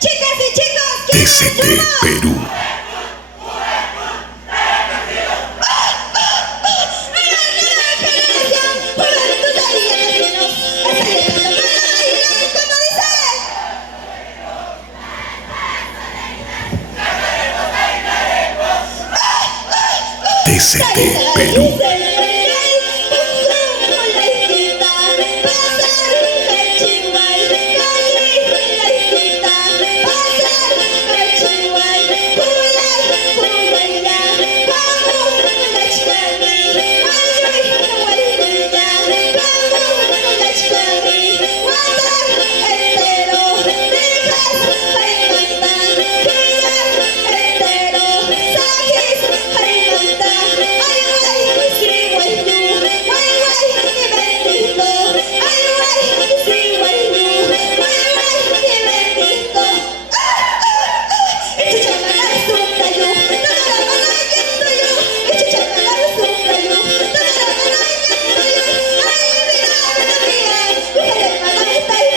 Chicas y chicos, TCT Perú. TCT Perú.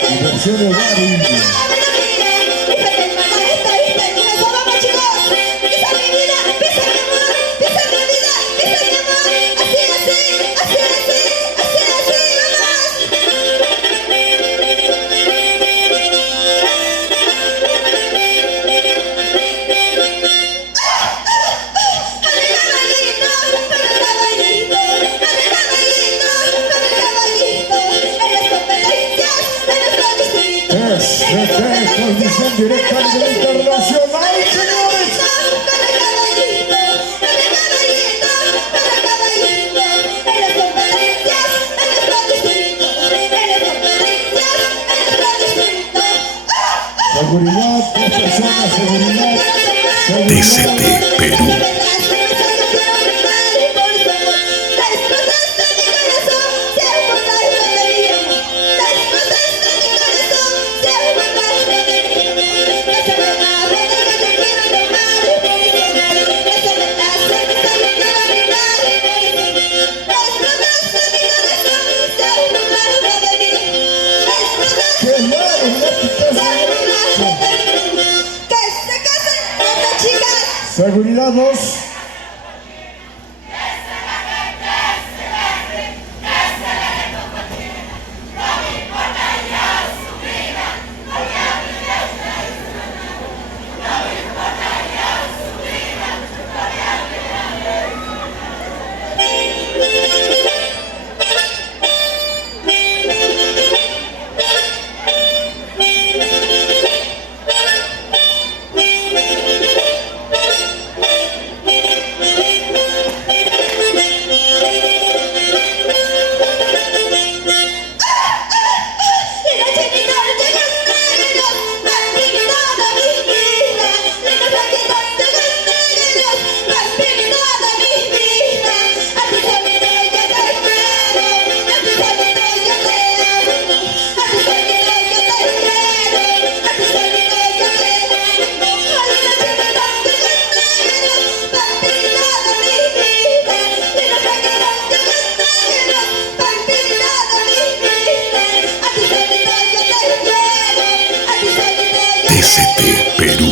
Diversión hogar indio. Transmisión directa a nivel internacional, señores. Seguridad, 3 personas, seguridad. TCT Perú. Seguridad 2. TCT Perú.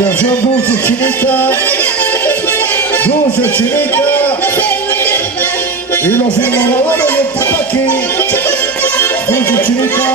Atención, dulce chinita, dulce chinita y los innovadores de Tutaki, dulce chinita.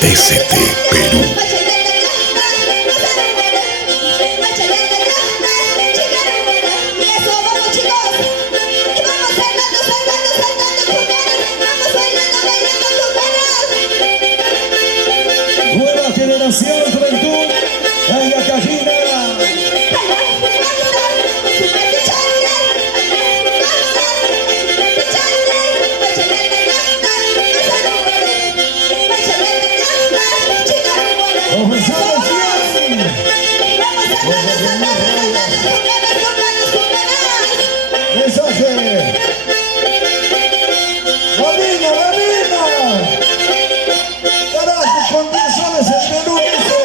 TCT Perú. Nueva generación, juventud. Aya Cajina. Comenzamos bien. Mensaje. Lamina, Lamina. Carajo, con 10 soles el menú dice.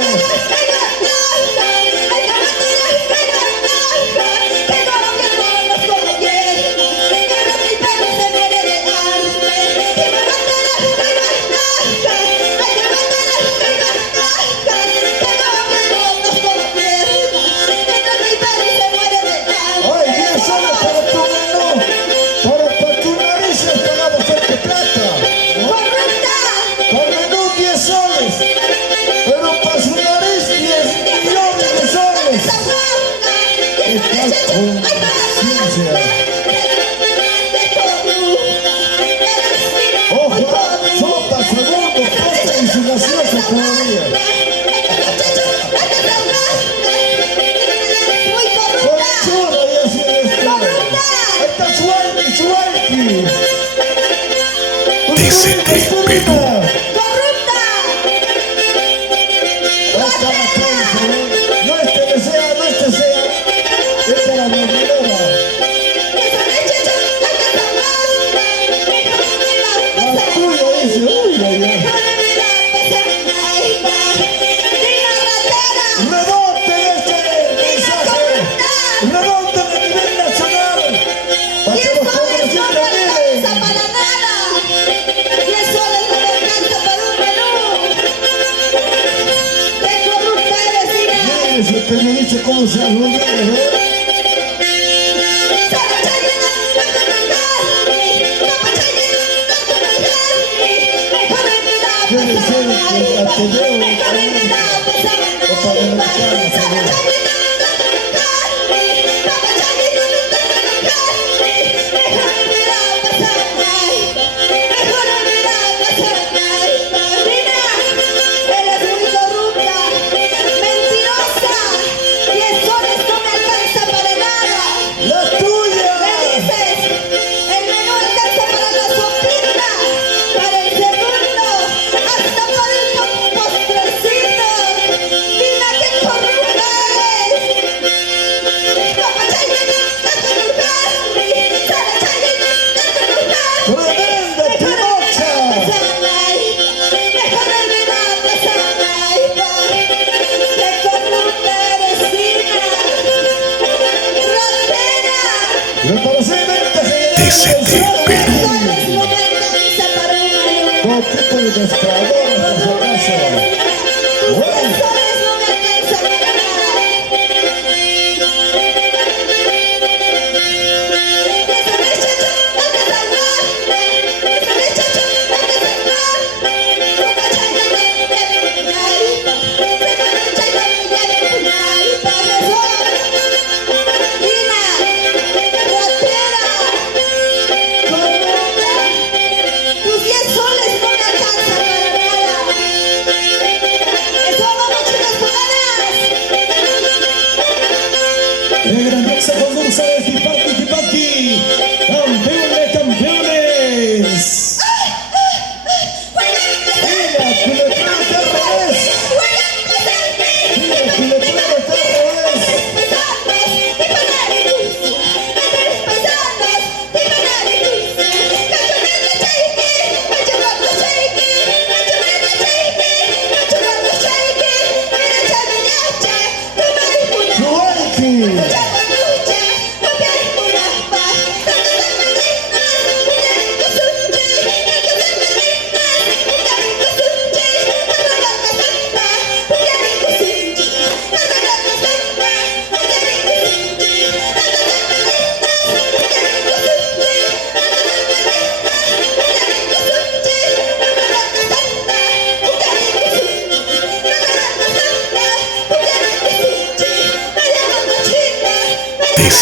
Ay, 10 soles para tu menú. Para tu nariz pagamos este plata. Por menú 10 soles. Pero para su nariz 10 millones de soles. Estás con ciencia. Ojo, sopa, segundo, postre y su gaseosa todavía. Conchudo y así es. Ahí está Chuanqui. TCT Perú. No este desea, no este sea. Esta es la vendedora. La tuya dice, uy, ay, ay. Redonde este mensaje. Redonde a nivel nacional. Para que los jóvenes siempre miren. Mire, si usted me dice cómo se arruina, ¿eh? Debe ser el atendeo, o para el mercado, la tuya. El menú alcanza para la sopita, para el segundo, hasta para el postrecito. Dime que corrupta.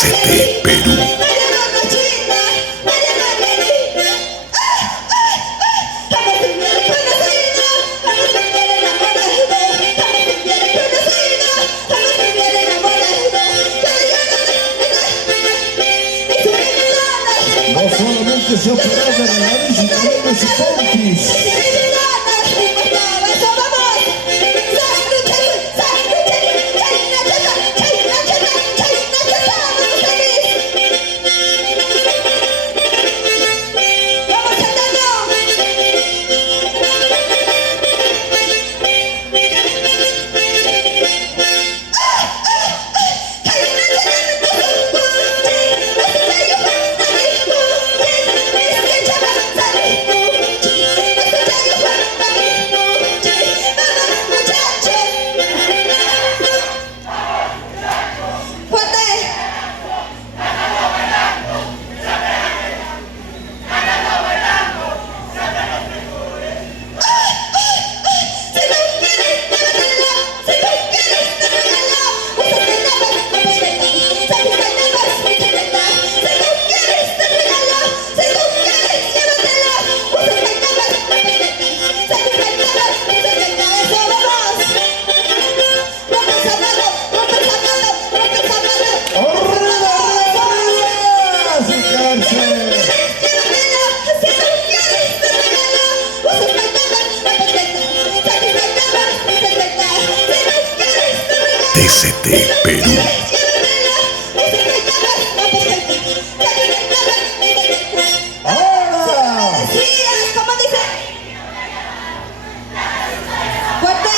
TCT Perú. No solamente se operaba en la nariz, sino en los pontis. TCT Perú. ¡Ahora! ¿Cómo dice? Fuerte.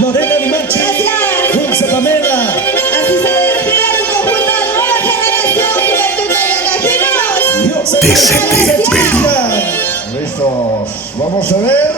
Lorena Limache, Dulce Pamela. Así se despide tu conjunto Nueva Generación Juventud Ayacajinos. TCT Perú. Listos. Vamos a ver.